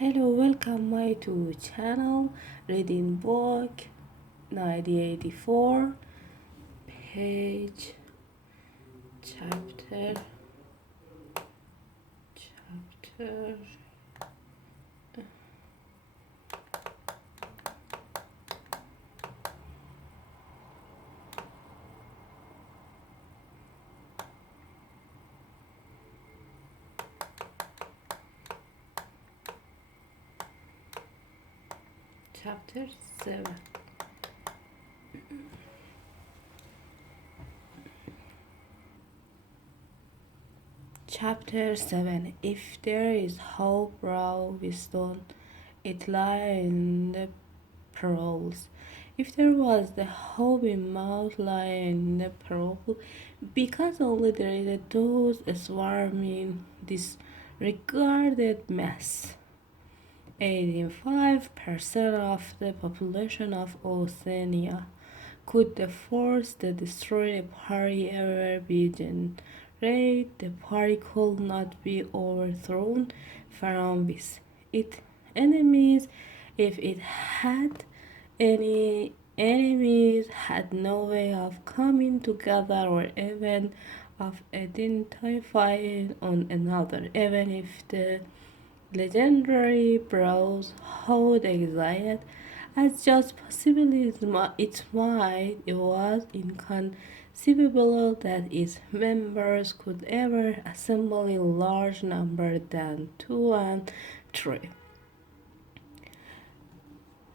Hello, welcome my to channel reading book 1984 page chapter chapter chapter 7. Chapter 7. If there is hope, raw wisdom, it lies in the pearls. If there was the hope in mouth lying in the pearl, because only there is a those swarming disregarded mass. 85% of the population of Oceania. Could the force that destroyed the party ever be generated? The party could not be overthrown from its enemies. If it had any enemies, had no way of coming together or even of identifying on another, even if the legendary prose hold exiled as just possible it might, it was inconceivable that its members could ever assemble in large number than two and three.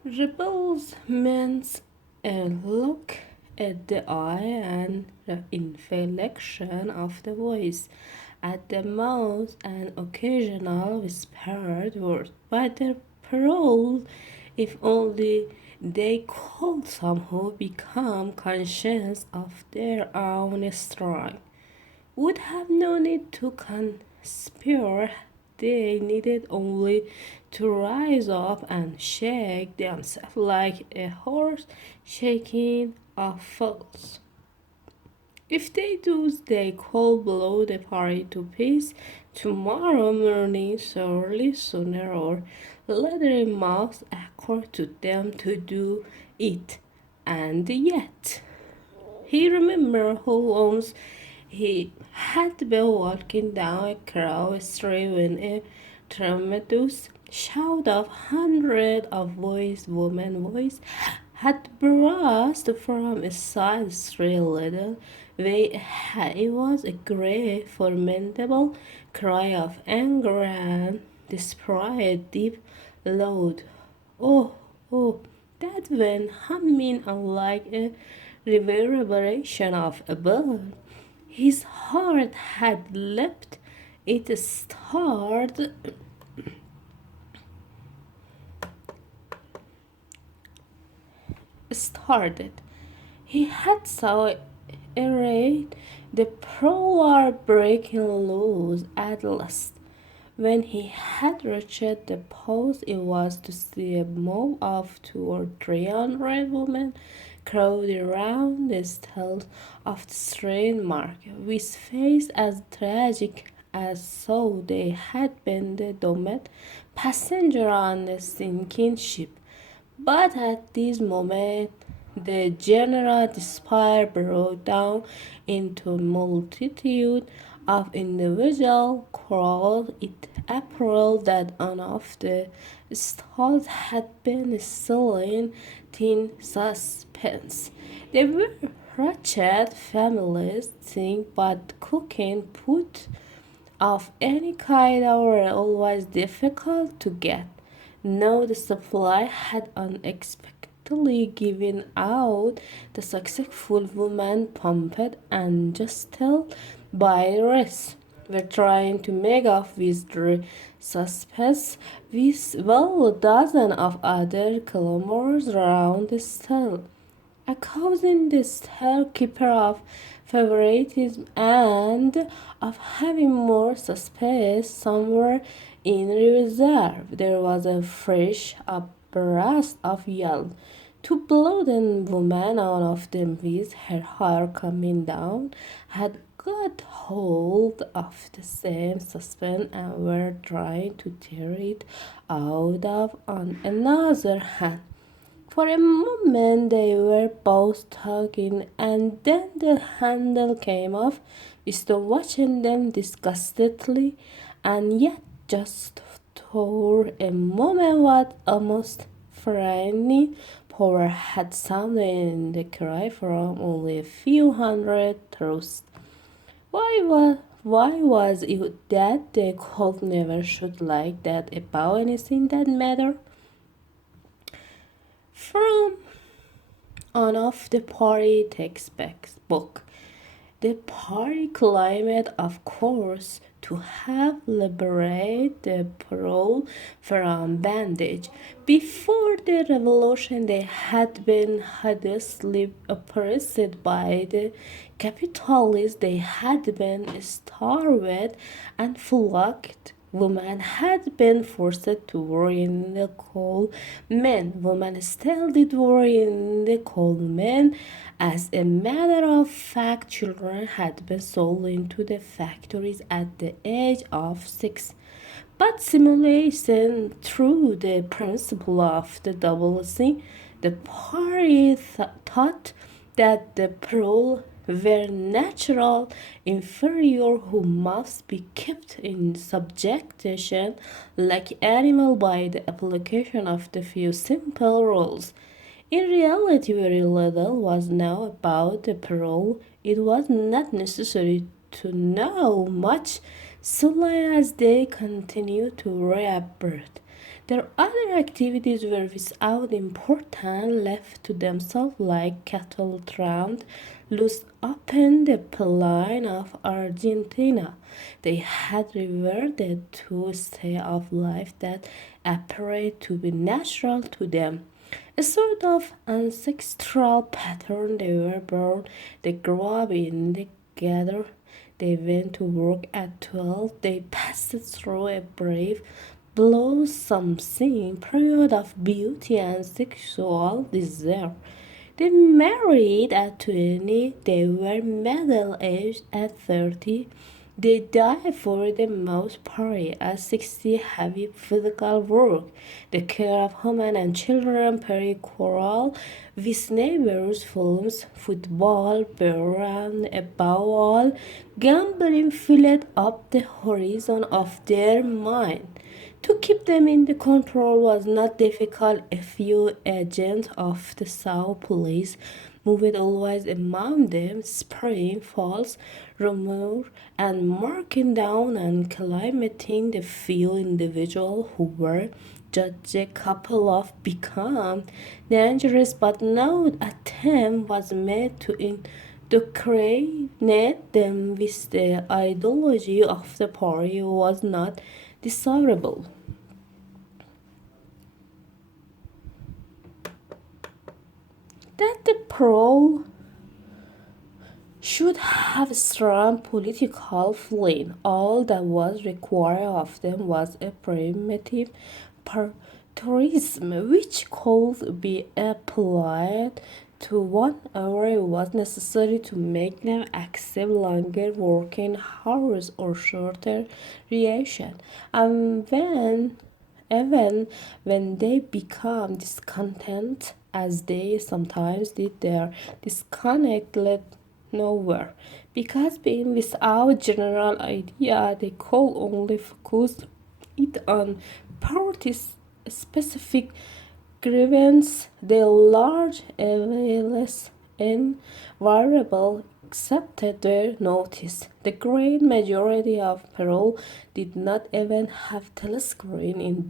Rebels meant a look at the eye and the inflection of the voice, at the mouth an occasional whispered word. But the parole, if only they could somehow become conscious of their own strength, would have no need to conspire. They needed only to rise up and shake themselves like a horse shaking off foals. If they do, they could blow the party to pieces tomorrow morning, surely sooner or later it must occur to them to do it. And yet, he remembered how once he had been walking down a crowded street when a tremendous shout of hundreds of women voice had burst from a side street little way ahead. It was a great, formidable cry of anger and despair, deep, loud. Oh, oh, that went humming unlike a reverberation of a bird. His heart had leapt. It started. He had saw arrayed the prow breaking loose at last. When he had reached the post, it was to see a mob of 200 or 300 women crowded round the stalls of the street market, with faces as tragic as though they had been the doomed passenger on a sinking ship. But at this moment, the general despair broke down into a multitude of individual quarrels. It appeared that none of the stalls had been selling thin suspense. They were wretched families, things but cooking food of any kind were always difficult to get. Now the supply had unexpectedly given out. The successful woman, pumped and jostled by the rest, were trying to make off with the suspects with well a dozen of other clamors round the stall, accusing the storekeeper of favoritism and of having more suspects somewhere in reserve. There was a fresh outburst of yells. Two blooded women, one of them with her hair coming down, had got hold of the same suspense and were trying to tear it out of on another hand. For a moment they were both talking, and then the handle came off. We stood watching them disgustedly, and yet just for a moment what almost frightening power had sounded in the cry from only a few hundred throws. Why was it that they could never shoot like that about anything that mattered? From on of the party textbook. The party claimed, of course, to have liberated the parole from bondage. Before the revolution, they had been hideously oppressed by the capitalists. They had been starved and flogged. Women had been forced to work in the coal mine. Women still did work in the coal mine. As a matter of fact, children had been sold into the factories at the age of 6. But simulation through the principle of the double C, the party thought that the pro were natural inferior who must be kept in subjection like animal by the application of the few simple rules. In reality, very little was known about the parole. It was not necessary to know much so long as they continued to rebirth. Their other activities were without importance, left to themselves like cattle drowned loose upon the plain of Argentina. They had reverted to a state of life that appeared to be natural to them. A sort of ancestral pattern. They were born, they grew up in, they gathered, they went to work at 12, they passed through a brave, blossoming period of beauty and sexual desire. They married at 20, they were middle aged at 30, they died for the most part at 60. Heavy physical work, the care of women and children, pericoral, with neighbors, films, football, beer, and above all, gambling filled up the horizon of their mind. To keep them in the control was not difficult. A few agents of the South Police moved always among them, spreading false rumors and marking down and calamiting the few individuals who were just a couple of become dangerous, but no attempt was made to indoctrinate them with the ideology of the party was not desirable. That the parole should have a strong political feeling. All that was required of them was a primitive patriotism which could be applied to whatever it was necessary to make them accept longer working hours or shorter ration. And when even when they become discontent, as they sometimes did, their disconnect led nowhere. Because being without general idea, they could only focus it on party specific grievance. The large avails invariable accepted their notice. The great majority of parole did not even have telescreen in